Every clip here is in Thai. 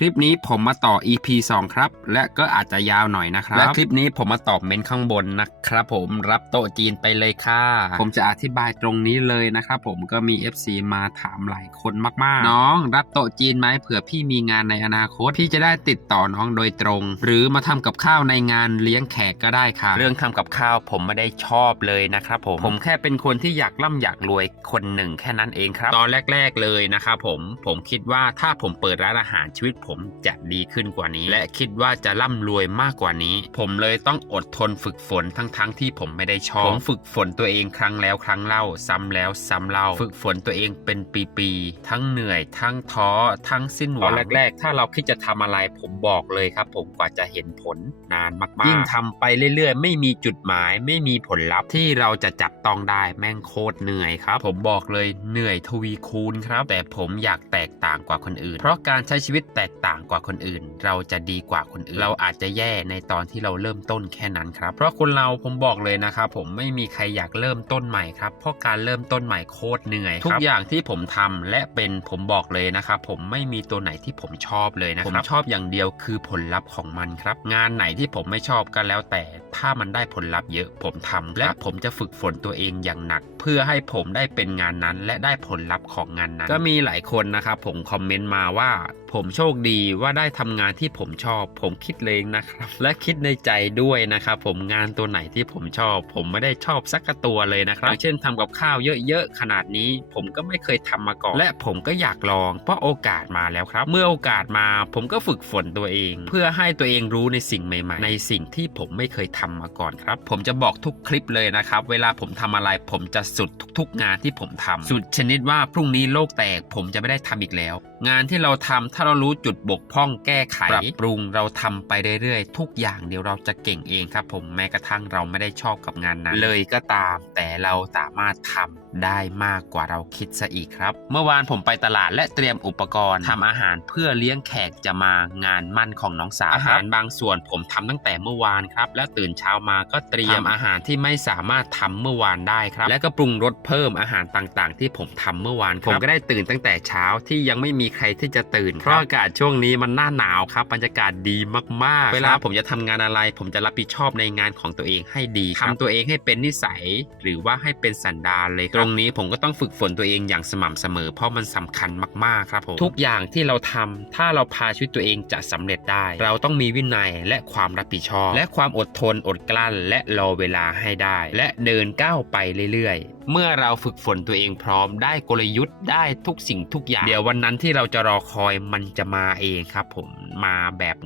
คลิปนี้ผมมาต่อ EP 2 ครับ และก็อาจจะยาวหน่อยนะครับ และคลิปนี้ผมมาตอบเมนต์ข้างบนนะครับผมรับโต๊ะจีนไปเลยค่ะ ผมจะอธิบายตรงนี้เลยนะครับผมก็มี FC มาถามหลายคนมากๆ น้องรับโต๊ะจีนไหมเผื่อพี่มีงานในอนาคต พี่จะได้ติดต่อน้องโดยตรง หรือมาทำกับข้าวในงานเลี้ยงแขกก็ได้ค่ะ เรื่องทำกับข้าวผมไม่ได้ชอบเลยนะครับผมผมแค่เป็นคนที่อยากร่ำอยากรวยคนหนึ่งแค่นั้นเองครับ ตอนแรก ๆเลยนะครับผมผมคิดว่าถ้าผมเปิดร้านอาหารชีวิตผมจะดีขึ้นกว่านี้ และคิดว่าจะร่ำรวยมากกว่านี้ ผมเลยต้องอดทนฝึกฝนทั้งๆที่ผมไม่ได้ชอบผมฝึกฝนตัวเองครั้งแล้วครั้งเล่า ซ้ำแล้วซ้ำเล่า ฝึกฝนตัวเองเป็นปีๆทั้งเหนื่อยทั้งท้อทั้งสิ้นหวังแรกๆ ถ้าเราคิดจะทำอะไรผมบอกเลยครับ ผมกว่าจะเห็นผลนานมากๆยิ่งทำไปเรื่อยๆ ไม่มีจุดหมาย ไม่มีผลลัพธ์ที่เราจะจับต้องได้แม่งโคตรเหนื่อยครับ ผมบอกเลยเหนื่อยทวีคูณครับ แต่ผมอยากแตกต่างกว่าคนอื่น เพราะการใช้ชีวิตแตกต่างกว่าคนอื่น เราจะดีกว่าคนอื่น เราอาจจะแย่ในตอนที่เราเริ่มต้นแค่นั้นครับ เพราะคนเราผมบอกเลยนะครับผมไม่มีใครอยากเริ่มต้นใหม่ครับ เพราะการเริ่มต้นใหม่โคตรเหนื่อยครับทุกอย่างที่ผมทำและเป็นผมบอกเลยนะครับผมไม่มีตัวไหนที่ผมชอบเลยนะครับผมชอบอย่างเดียวคือผลลัพธ์ของมันครับ งานไหนที่ผมไม่ชอบก็แล้วแต่ ถ้ามันได้ผลลัพธ์เยอะผมทำและผมจะฝึกฝนตัวเองอย่างหนัก เพื่อให้ผมได้เป็นงานนั้น และได้ผลลัพธ์ของงานนั้น ก็มีหลายคนนะครับผมคอมเมนต์มาว่า ผมโชคดีว่าได้ทำงานที่ผมชอบ ผมคิดเลยนะครับ และคิดในใจด้วยนะครับผมงานตัวไหนที่ผมชอบ ผมไม่ได้ชอบสักกตัวเลยนะครับเช่นทำกับข้าวเยอะๆขนาดนี้ ผมก็ไม่เคยทำมาก่อน และผมก็อยากลองเพราะโอกาสมาแล้วครับ เมื่อโอกาสมาผมก็ฝึกฝนตัวเอง เพื่อให้ตัวเองรู้ในสิ่งใหม่ ๆ ในสิ่งที่ผมไม่เคยทำมาก่อนครับ ผมจะบอกทุกคลิปเลยนะครับ เวลาผมทำอะไรผมจะสุดทุก ๆ งานที่ผมทำสุดชนิดว่าพรุ่งนี้โลกแตก ผมจะไม่ได้ทำอีกแล้ว งานที่เราทำถ้าเรารู้จุดบกพร่องแก้ไขปรับปรุงเราทำไปเรื่อยๆ ทุกอย่างเดี๋ยวเราจะเก่งเองครับผมแม้กระทั่งเราไม่ได้ชอบกับงานนั้นเลยก็ตาม แต่เราสามารถทำได้มากกว่าเราคิดซะอีกครับ เมื่อวานผมไปตลาดและเตรียมอุปกรณ์ทำอาหารเพื่อเลี้ยงแขกจะมางานมั่นของน้องสาวอาหารบางส่วนผมทำตั้งแต่เมื่อวานครับ และตื่นเช้ามาก็เตรียมอาหารที่ไม่สามารถทำเมื่อวานได้ครับ และก็ปรุงรสเพิ่มอาหารต่างๆ ที่ผมทำเมื่อวานผมก็ได้ตื่นตั้งแต่เช้าที่ยังไม่มีใครที่จะตื่นเพราะอากาศช่วงนี้มันหน้าหนาวครับบรรยากาศดีมากๆ เวลาผมจะทำงานอะไร ผมจะรับผิดชอบในงานของตัวเองให้ดีทำตัวเองให้เป็นนิสัย หรือว่าให้เป็นสันดานเลยครับตรงนี้ผมก็ต้องฝึกฝนตัวเองอย่างสม่ำเสมอ เพราะมันสำคัญมากๆครับผมทุกอย่างที่เราทำถ้าเราพาชีวิตตัวเองจะสำเร็จได้ เราต้องมีวินัยและความรับผิดชอบ และความอดทนอดกลั้น และรอเวลาให้ได้ และเดินก้าวไปเรื่อยๆ เมื่อเราฝึกฝนตัวเองพร้อมได้กลยุทธ์ได้ทุกสิ่งทุกอย่าง เดี๋ยววันนั้นที่เราจะรอคอยมันจะมาเองครับ ผมมาแบบ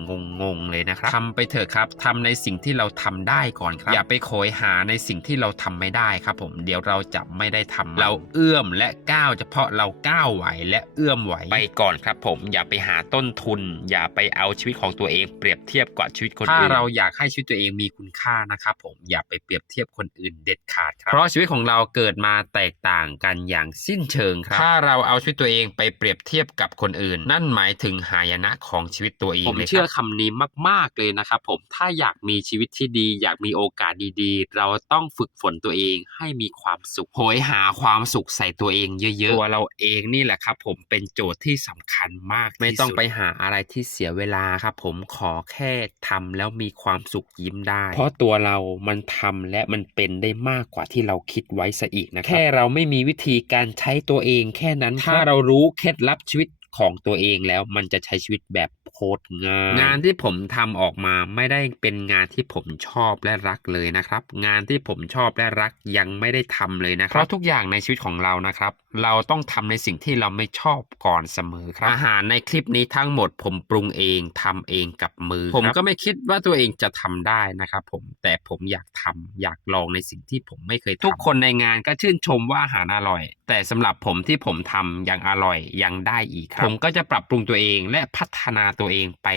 งงๆเลยนะครับทำไปเถอะครับทำในสิ่งที่เราทำได้ก่อนครับ อย่าไปโขยหาในสิ่งที่เราทำไม่ได้ครับ ผมเดี๋ยวเราจะไม่ได้ทำเราเอื้อมและก้าวเฉพาะเราก้าวไหวและเอื้อมไหวไปก่อนครับ ผมอย่าไปหาต้นทุน อย่าไปเอาชีวิตของตัวเองเปรียบเทียบกับชีวิตคนอื่นถ้าเราอยากให้ชีวิตตัวเองมีคุณค่านะครับ ผมอย่าไปเปรียบเทียบคนอื่นเด็ดขาดครับเพราะชีวิตของเราเกิดมาแตกต่างกันอย่างสิ้นเชิงครับ ถ้าเราเอาชีวิตตัวเองไปเปรียบเทียบกับคนอื่น นั่นหมายถึงหายนะของชีวิตตัวเองผมเชื่อคำนี้มาก ๆเลยนะครับผมถ้าอยากมีชีวิตที่ดี อยากมีโอกาสดีๆ เราต้องฝึกฝนตัวเองให้มีความสุขโหยหาความสุขใส่ตัวเองเยอะๆตัวเราเองนี่แหละครับ ผมเป็นโจทย์ที่สำคัญมาก ไม่ต้องไปหาอะไรที่เสียเวลาครับ ผมขอแค่ทำแล้วมีความสุขยิ้มได้ เพราะตัวเรามันทำและมันเป็นได้มากกว่าที่เราคิดไว้ซะอีกนะครับแค่เราไม่มีวิธีการใช้ตัวเองแค่นั้นถ้าเรารู้เคล็ดลับชีวิตของตัวเองแล้วมันจะใช้ชีวิตแบบโคตรงาน งานที่ผมทำออกมาไม่ได้เป็นงานที่ผมชอบและรักเลยนะครับ งานที่ผมชอบและรักยังไม่ได้ทำเลยนะครับเพราะทุกอย่างในชีวิตของเรานะครับ เราต้องทำในสิ่งที่เราไม่ชอบก่อนเสมอครับ อาหารในคลิปนี้ทั้งหมดผมปรุงเองทำเองกับมือ ผมก็ไม่คิดว่าตัวเองจะทำได้นะครับผมแต่ผมอยากทำอยากลองในสิ่งที่ผมไม่เคยทำทุกคนในงานก็ชื่นชมว่าอาหารอร่อย แต่สำหรับผมที่ผมทำยังอร่อยยังได้อีกครับ ผมก็จะปรับปรุงตัวเองและพัฒนาตัวเองไป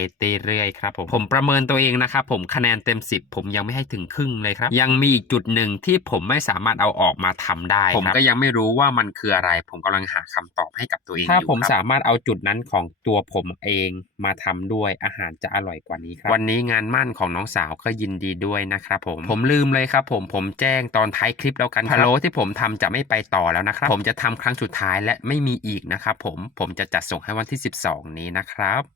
เรื่อยๆครับผมผมประเมินตัวเองนะครับผมคะแนนเต็ม 10 ผมยังไม่ให้ถึงครึ่งเลยครับ ยังมีอีกจุดหนึ่งที่ผมไม่สามารถเอาออกมาทำได้ผมก็ยังไม่รู้ว่ามันคืออะไรผมกำลังหาคำตอบให้กับตัวเองถ้าผมสามารถเอาจุดนั้นของตัวผมเองมาทำด้วยอาหารจะอร่อยกว่านี้ครับ วันนี้งานมั่นของน้องสาวก็ยินดีด้วยนะครับผม ผมลืมเลยครับผมผมแจ้งตอนท้ายคลิปแล้วกันพะโล้ที่ผมทำจะไม่ไปต่อแล้วนะครับ ผมจะทำครั้งสุดท้ายและไม่มีอีกนะครับผมผมจะจัดส่งให้วันที่ 12 นี้นะครับ